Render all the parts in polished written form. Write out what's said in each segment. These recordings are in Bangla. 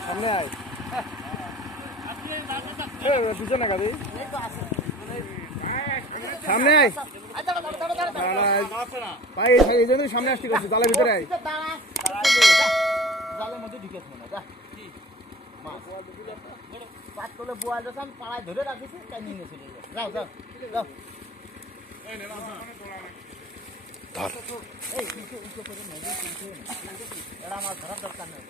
সামনে আয় পিছনে গাড়ি সামনে আয় পাই এই জন্য সামনে আসতে করছি জালের ভিতরে আয় জালের মধ্যে ঢুকেছে মনে যা পাঁচ তোলে বোয়াল আমি পাড়ায় ধরে রাখিছি তাই নিয়ে চলে যাও যাও যাও এরা আমার ধরার দরকার নেই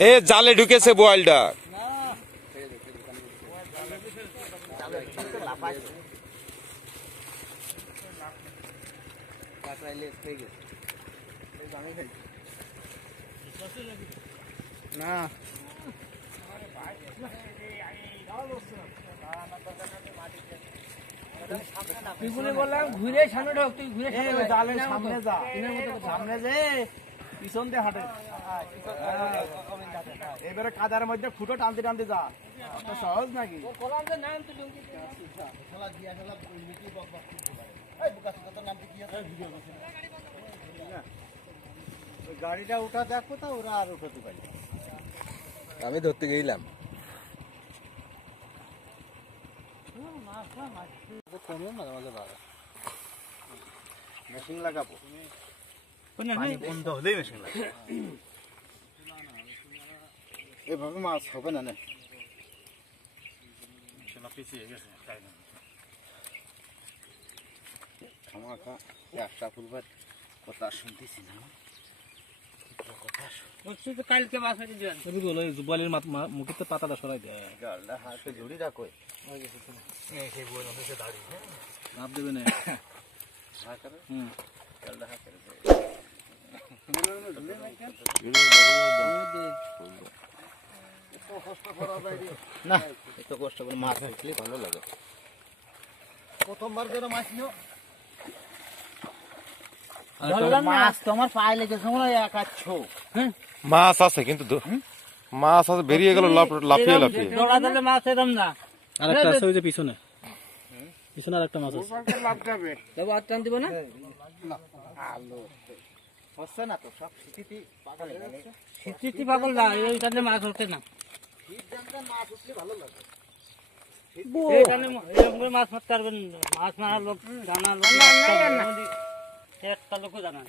এ জালে ঢুকেছে বোয়ালটা না বললাম ঘুরে সামনে ঢোক তুই ঘুরে জালের সামনে যা সামনে যে পিছন দিয়ে হাঁটে এবারে কাদার মধ্যে ফুটো টানতে টানতে যা সহজ নাকি গাড়িটা উঠা দেখো তা ওরা আর উঠাতে পারি আমি ধরতে গেলাম মেশিন লাগাবো বন্ধ হলেই মেশিন লাগাবো এভাবে মাছ হবে না খামাখা একটা ফুলবার কথা শুনতেছি না কালকে মাছ হয়ে জুবালির মুখে পাতাটা সরাই দেয় হাতে ঝুড়ি রাখো লাভ দেবে না না এত কষ্ট করে মাছ ধরলে ভালো লাগে প্রথমবার করে মাছ নিও মাছ তোমার পায়ে লেগেছে মনে হয় একাচ্ছো মাছ আছে কিন্তু মাছ আছে বেরিয়ে গেল লাফিয়ে লাফিয়ে মাছ এরম না আরেকটা আছে ওই যে পিছনে পিছনে আরেকটা মাছ আছে লাভ যাবে তবে আর টান দিব না আলো হচ্ছে না তো সব স্মৃতি পাগল স্মৃতি পাগল না এইটাতে মাছ হচ্ছে না মাছ উঠলে ভালো লাগে মাছ মারতে পারবেন মাছ মারার লোক জানার লোক একটা লোকও জানা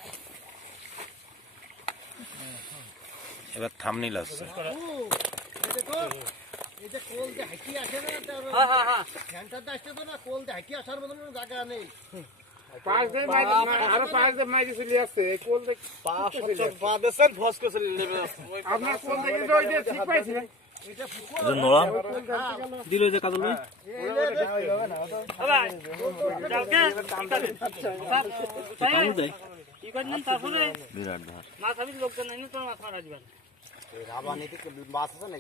এবার থামনিল আসছে দিল যে কাজল মাছ আছে না